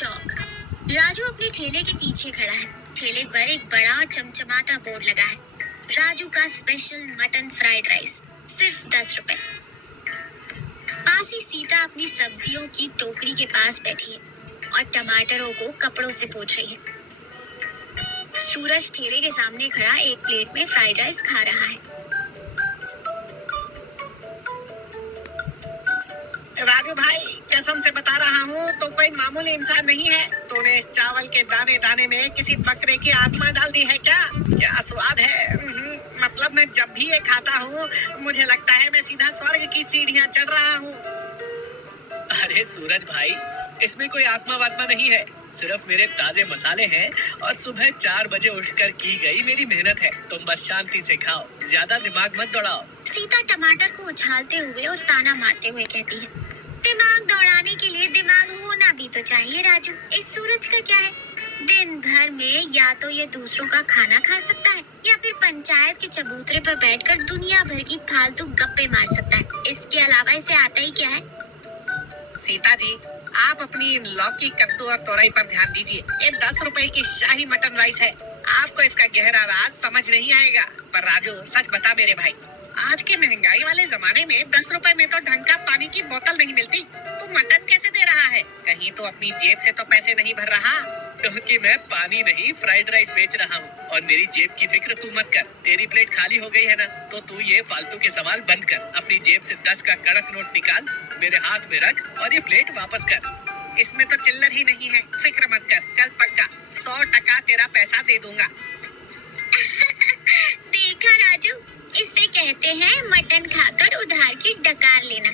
चौक। राजू अपने ठेले के पीछे खड़ा है। ठेले पर एक बड़ा और चमचमाता बोर्ड लगा है, राजू का स्पेशल मटन फ्राइड राइस, सिर्फ 10 रुपए। पास ही सीता अपनी सब्जियों की टोकरी के पास बैठी है और टमाटरों को कपड़ों से पोंछ रही है। सूरज ठेले के सामने खड़ा एक प्लेट में फ्राइड राइस खा रहा है। राजू भाई, कसम से बता रहा हूँ, तो कोई मामूली इंसान नहीं है। तूने इस चावल के दाने दाने में किसी बकरे की आत्मा डाल दी है क्या? क्या स्वाद है। मतलब मैं जब भी ये खाता हूँ मुझे लगता है मैं सीधा स्वर्ग की सीढ़ियाँ चढ़ रहा हूँ। अरे सूरज भाई, इसमें कोई आत्मा वात्मा नहीं है, सिर्फ मेरे ताजे मसाले हैं और सुबह 4 बजे उठकर की गई मेरी मेहनत है। तुम बस शांति से खाओ, ज्यादा दिमाग मत दौड़ाओ। सीता टमाटर को उछालते हुए और ताना मारते हुए कहती है, दिमाग दौड़ाने के लिए दिमाग होना भी तो चाहिए राजू। इस सूरज का क्या है, दिन भर में या तो ये दूसरों का खाना खा सकता है या फिर पंचायत के चबूतरे पर बैठकर दुनिया भर की फालतू गप्पे मार सकता है। इसके अलावा इसे आता ही क्या है। सीता जी, आप अपनी लौकी, कद्दू और तोरई पर ध्यान दीजिए। ये 10 रुपए की शाही मटन राइस है। आपको इसका गहरा राज समझ नहीं आएगा। पर राजू, सच बता मेरे भाई, आज के महंगाई वाले जमाने में 10 रुपए में तो ढंग का पानी की बोतल नहीं मिलती। तू मटन कैसे दे रहा है? कहीं तो अपनी जेब से तो पैसे नहीं भर रहा? क्योंकि मैं पानी नहीं फ्राइड राइस बेच रहा हूँ और मेरी जेब की फिक्र तू मत कर। तेरी प्लेट खाली हो गई है ना, तो तू ये फालतू के सवाल बंद कर। अपनी जेब से 10 का कड़क नोट निकाल, मेरे हाथ में रख और ये प्लेट वापस कर। इसमें तो चिल्लर ही नहीं है। फिक्र मत कर, कल पक्का 100% तेरा पैसा दे दूंगा। देखा राजू, इसे कहते हैं मटन खाकर उधार की डकार लेना।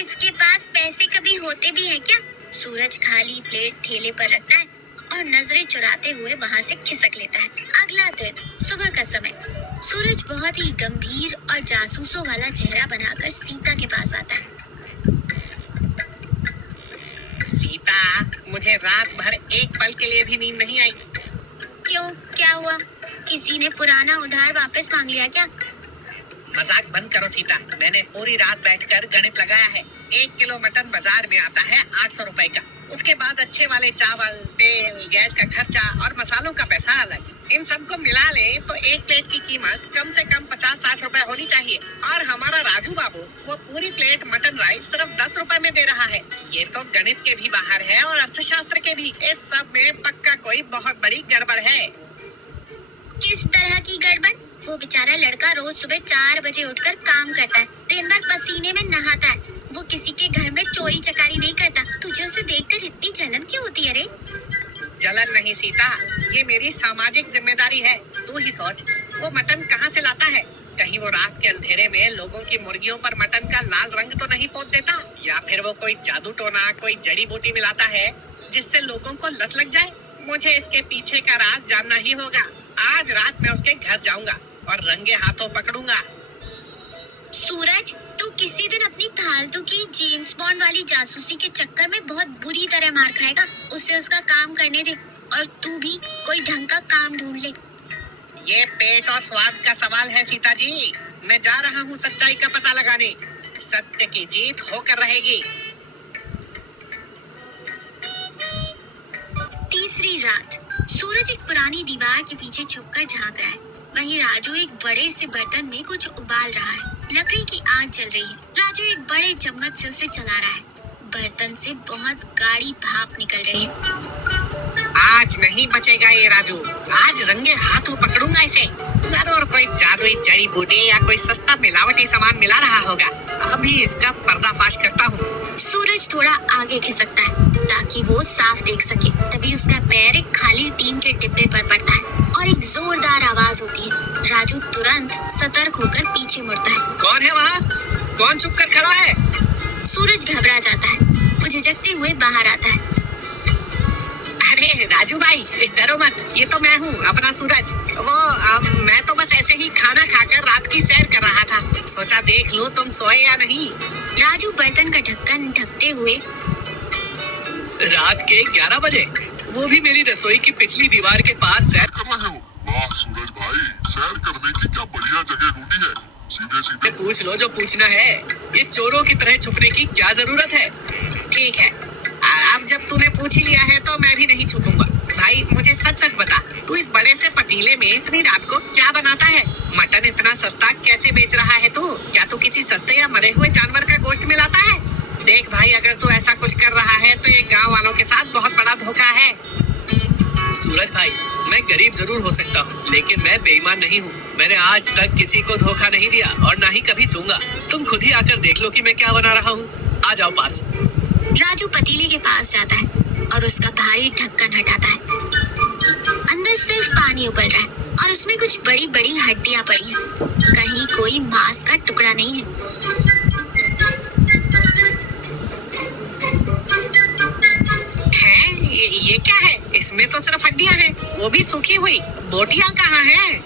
इसके पास पैसे कभी होते भी हैं क्या? सूरज खाली प्लेट ठेले पर रखता है और नजरें चुराते हुए वहाँ से खिसक लेता है। अगला दिन सुबह का समय। सूरज बहुत ही गंभीर और जासूसों वाला चेहरा बनाकर सीता के पास आता है। सीता, मुझे रात भर एक पल के लिए भी नींद नहीं आई। क्यों, क्या हुआ? किसी ने पुराना उधार वापस मांग लिया क्या? मजाक बंद करो सीता। मैंने पूरी रात बैठकर गणित लगाया है। 1 किलो मटन बाजार में आता है 800 रुपए का। उसके बाद अच्छे वाले चावल, तेल, गैस का खर्चा और मसालों का पैसा अलग। इन सबको मिला ले तो एक प्लेट की कीमत कम से कम 50-60 रुपए होनी चाहिए। और हमारा राजू बाबू वो पूरी प्लेट मटन राइस सिर्फ 10 रुपए में दे रहा है। ये तो गणित के भी बाहर है और अर्थशास्त्र के भी। इस सब में पक्का कोई बहुत बड़ी गड़बड़ है। किस तरह की गड़बड़? वो बेचारा लड़का रोज सुबह 4 बजे उठकर काम करता है, दिन भर पसीने में नहाता है। वो किसी के घर में चोरी चकारी नहीं करता। तुझे उसे देखकर इतनी जलन क्यों होती है रे? जलन नहीं सीता, ये मेरी सामाजिक जिम्मेदारी है। तू ही सोच, वो मटन कहाँ से लाता है? कहीं वो रात के अंधेरे में लोगों की मुर्गियों पर मटन का लाल रंग तो नहीं पोत देता? या फिर वो कोई जादू टोना, कोई जड़ी बूटी मिलाता है जिससे लोगों को लत लग जाए? मुझे इसके पीछे का राज जानना ही होगा। आज रात में उसके घर जाऊंगा और रंगे हाथों पकड़ूंगा। सूरज, तू किसी दिन अपनी फालतू की जेम्स बॉन्ड वाली जासूसी के चक्कर में बहुत बुरी तरह मार खाएगा। उसे उसका काम करने दे और तू भी कोई ढंग का काम ढूंढ ले। ये पेट और स्वाद का सवाल है सीता जी। मैं जा रहा हूँ सच्चाई का पता लगाने। सत्य की जीत होकर रहेगी। तीसरी रात। सूरज एक पुरानी दीवार के पीछे छुपकर झांक रहा है। वहीं राजू एक बड़े से बर्तन में कुछ उबाल रहा है। लकड़ी की आग जल रही है। राजू एक बड़े चम्मच से उसे चला रहा है। बर्तन से बहुत गाढ़ी भाप निकल रही है। आज नहीं बचेगा ये राजू। आज रंगे हाथों पकड़ूंगा इसे। जरूर कोई जादुई जड़ी बूटी या कोई सस्ता मिलावटी सामान मिला रहा होगा। अभी इसका पर्दाफाश करता हूँ। सूरज थोड़ा आगे खिसकता है ताकि वो साफ देख सके। तभी उसका पैर एक खाली टीन के डिब्बे पर पड़ता है और एक जोरदार आवाज होती है। राजू तुरंत सतर्क होकर पीछे मुड़ता है। कौन है वहाँ? कौन छुप कर खड़ा है? सूरज घबरा जाता है। वो झिझकते हुए बाहर आता है। अरे राजू भाई, डरो मत, ये तो मैं हूँ, अपना सूरज। मैं तो बस ऐसे ही खाना खाकर रात की सैर कर रहा था। सोचा देख लूं तुम सोए या नहीं। राजू बर्तन का ढक्कन ढकते हुए, रात के 11 बजे, वो भी मेरी रसोई की पिछली दीवार के पास सैर कर रहे हो? वाह सूरज भाई, सैर करने की क्या बढ़िया जगह ढूंढी है। सीधे सीधे पूछ लो जो पूछना है। ये चोरों की तरह छुपने की क्या जरूरत है? ठीक है, अब जब तूने पूछ ही लिया है तो पतीले में इतनी रात को क्या बनाता है? मटन इतना सस्ता कैसे बेच रहा है तू? क्या तू किसी सस्ते या मरे हुए जानवर का गोश्त मिलाता है? देख भाई, अगर तू ऐसा कुछ कर रहा है तो ये गांव वालों के साथ बहुत बड़ा धोखा है। सूरज भाई, मैं गरीब जरूर हो सकता हूँ, लेकिन मैं बेईमान नहीं हूँ। मैंने आज तक किसी को धोखा नहीं दिया और ना ही कभी दूंगा। तुम खुद ही आकर देख लो कि मैं क्या बना रहा हूँ। आ जाओ पास। राजू पतीले के पास जाता है और उसका भारी ढक्कन हटाता है। अंदर सिर्फ पानी उबल रहा है और उसमें कुछ बड़ी बड़ी हड्डियां पड़ी हैं। कहीं कोई मांस का टुकड़ा नहीं है। ये क्या है? इसमें तो सिर्फ हड्डियां हैं, वो भी सूखी हुई। बोटियां कहाँ हैं?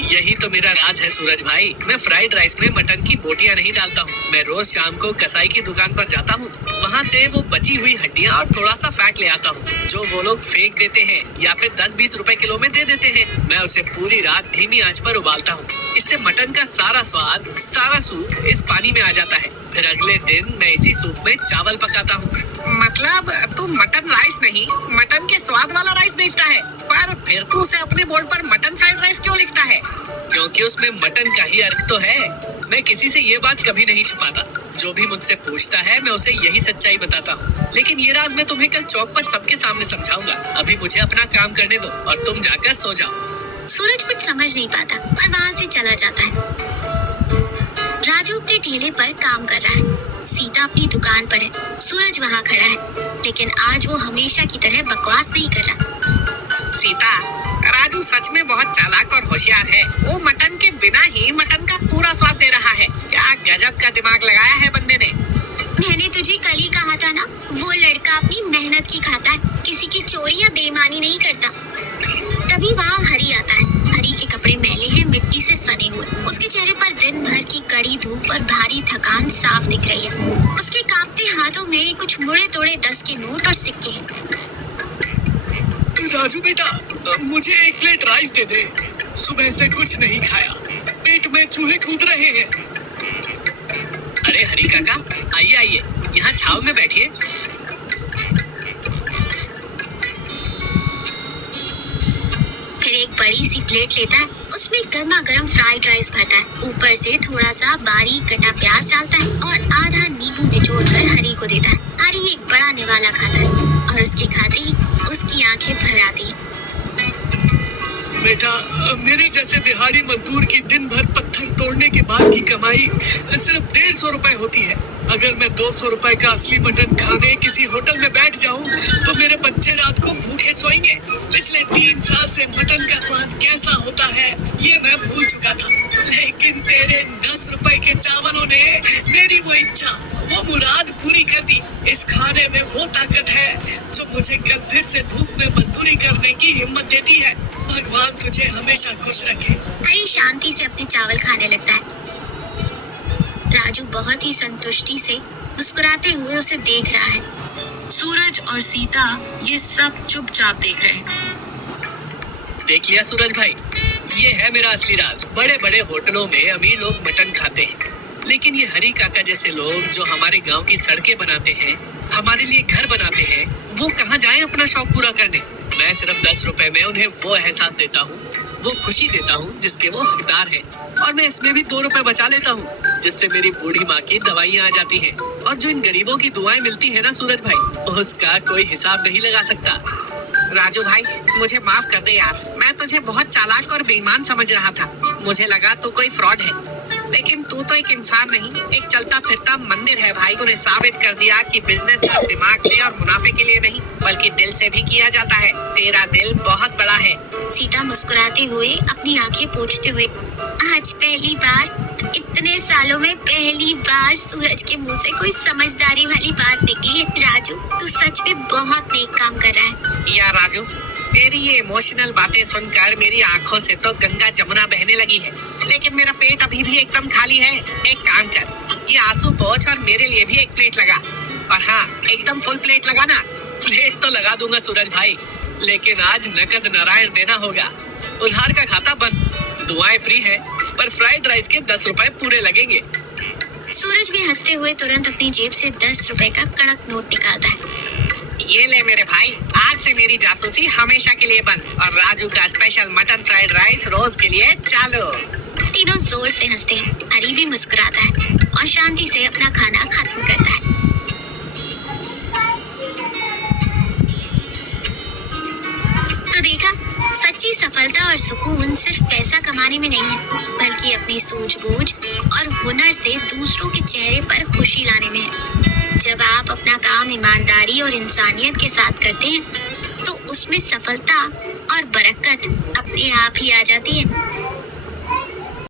यही तो मेरा राज है सूरज भाई। मैं फ्राइड राइस में मटन की बोटियां नहीं डालता हूँ। मैं रोज शाम को कसाई की दुकान पर जाता हूँ, वहाँ से वो बची हुई हड्डियां और थोड़ा सा फैट ले आता हूँ, जो वो लोग फेंक देते हैं या फिर 10-20 रुपए किलो में दे देते हैं। मैं उसे पूरी रात धीमी आंच पर उबालता हूँ। इससे मटन का सारा स्वाद, सारा सूप इस पानी में आ जाता है। फिर अगले दिन मैं इसी सूप में चावल पकाता हूँ। मतलब तू मटन राइस नहीं, मटन के स्वाद वाला राइस बेचता है। पर फिर तू उसे अपने बोर्ड पर मटन फ्राइड राइस क्यों लिखता है? क्योंकि उसमें मटन का ही अर्थ तो है। मैं किसी से ये बात कभी नहीं छुपाता। जो भी मुझसे पूछता है मैं उसे यही सच्चाई बताता हूँ। लेकिन ये राज मैं तुम्हें कल चौक पर सबके सामने समझाऊंगा। अभी मुझे अपना काम करने दो और तुम जाकर सो जाओ। सूरज कुछ समझ नहीं पाता और वहाँ से चला जाता है। राजू अपने ठेले पर काम कर रहा है। सीता अपनी दुकान पर है। सूरज वहाँ खड़ा है, लेकिन आज वो हमेशा की तरह बकवास नहीं कर रहा। सीता, राजू सच में बहुत चालाक और होशियार है। वो मटन के बिना ही मटन का पूरा स्वाद दे रहा है। क्या गजब का दिमाग लगाया है बंदे ने। मैंने तुझे कल ही कहा था ना, वो लड़का अपनी मेहनत की खाता है, किसी की चोरी या बेईमानी नहीं करता। तभी वहाँ हरी आता है। हरी के कपड़े मैले हैं, मिट्टी से सने हुए। उसके चेहरे पर दिन भर की कड़ी धूप और भारी थकान साफ दिख रही है। उसके कांपते हाथों में कुछ मुड़े तोड़े 10 के नोट और सिक्के हैं। राजू बेटा, मुझे 1 प्लेट राइस दे दे। सुबह से कुछ नहीं खाया, पेट में चूहे कूद रहे हैं। अरे हरी काका, आइए आइए, यहाँ छाव में बैठिए। फिर एक बड़ी सी प्लेट लेता है, उसमें गर्मा गर्म फ्राइड राइस भरता है, ऊपर से थोड़ा सा बारीक कटा प्याज डालता है और आधा नींबू निचोड़कर हरी को देता है। हरी एक बड़ा निवाला खाता है और उसके खाते ही उसकी आंखें भर आती हैं। बेटा, मेरे जैसे दिहाड़ी मजदूर की दिन भर पत्थर तोड़ने के बाद की कमाई सिर्फ 150 रुपए होती है। अगर मैं 200 रुपए का असली मटन खाने किसी होटल में बैठ जाऊं, तो मेरे बच्चे रात को भूखे सोएंगे। पिछले 3 साल से मटन का स्वाद कैसा होता है ये मैं भूल चुका था, लेकिन तेरे 10 रुपए के चावलों ने मेरी वो इच्छा, वो मुराद पूरी कर दी। इस खाने में वो ताकत है जो मुझे कल फिर से धूप में मजदूरी करने की हिम्मत देती है। भगवान तुझे हमेशा खुश रखे। हरी शांति से अपने चावल खाने लगता है। राजू बहुत ही संतुष्टि से मुस्कुराते हुए उसे देख रहा है। सूरज और सीता ये सब चुपचाप देख रहे हैं। देख लिया सूरज भाई, ये है मेरा असली राज। बड़े बड़े होटलों में अमीर लोग मटन खाते हैं, लेकिन ये हरी काका जैसे लोग जो हमारे गांव की सड़कें बनाते हैं, हमारे लिए घर बनाते हैं, वो कहाँ जाएं अपना शौक पूरा करने। मैं सिर्फ 10 रुपए में उन्हें वो एहसास देता हूँ, वो खुशी देता हूँ जिसके वो हकदार हैं। और मैं इसमें भी 2 रुपए बचा लेता हूँ, जिससे मेरी बूढ़ी माँ की दवाइयाँ आ जाती हैं। और जो इन गरीबों की दुआएं मिलती है ना सूरज भाई, उसका कोई हिसाब नहीं लगा सकता। राजू भाई, मुझे माफ कर दे यार। मैं तुझे बहुत चालाक और बेईमान समझ रहा था। मुझे लगा तू कोई फ्रॉड है, लेकिन तू तो एक इंसान नहीं, एक चलता फिरता मंदिर है भाई। तूने साबित कर दिया कि बिजनेस सिर्फ दिमाग से और मुनाफे के लिए नहीं, बल्कि दिल से भी किया जाता है। तेरा दिल बहुत बड़ा है। सीता मुस्कुराते हुए अपनी आंखें पोंछते हुए, आज पहली बार, इतने सालों में पहली बार सूरज के मुंह से कोई समझदारी वाली बात निकली है। राजू, तू सच में बहुत नेक काम कर रहा है। यार राजू, तेरी ये इमोशनल बातें सुनकर मेरी आंखों से तो गंगा जमुना बहने लगी है, लेकिन मेरा पेट अभी भी एकदम खाली है। एक काम कर, ये आंसू पोंछ और मेरे लिए भी 1 प्लेट लगा। और हाँ, एकदम फुल प्लेट लगा ना। प्लेट तो लगा दूंगा सूरज भाई, लेकिन आज नकद नारायण देना होगा। उधार का खाता बंद, दुआएं फ्री है, पर फ्राइड राइस के 10 रुपए पूरे लगेंगे। सूरज भी हंसते हुए तुरंत अपनी जेब से 10 रुपए का कड़क नोट निकालता है। ये ले मेरे भाई, आज से मेरी जासूसी हमेशा के लिए बंद और राजू का स्पेशल मटन फ्राइड राइस रोज के लिए चालू। तीनों जोर से हंसते हैं। हरी भी मुस्कुराता है और शांति से अपना खाना खत्म करता है। तो देखा, सच्ची सफलता और सुकून सिर्फ पैसा कमाने में नहीं है, बल्कि अपनी सूझबूझ और हुनर से दूसरों के चेहरे पर खुशी लाने में है। जब आप अपना काम ईमानदारी और इंसानियत के साथ करते हैं, तो उसमें सफलता और बरकत अपने आप ही आ जाती है।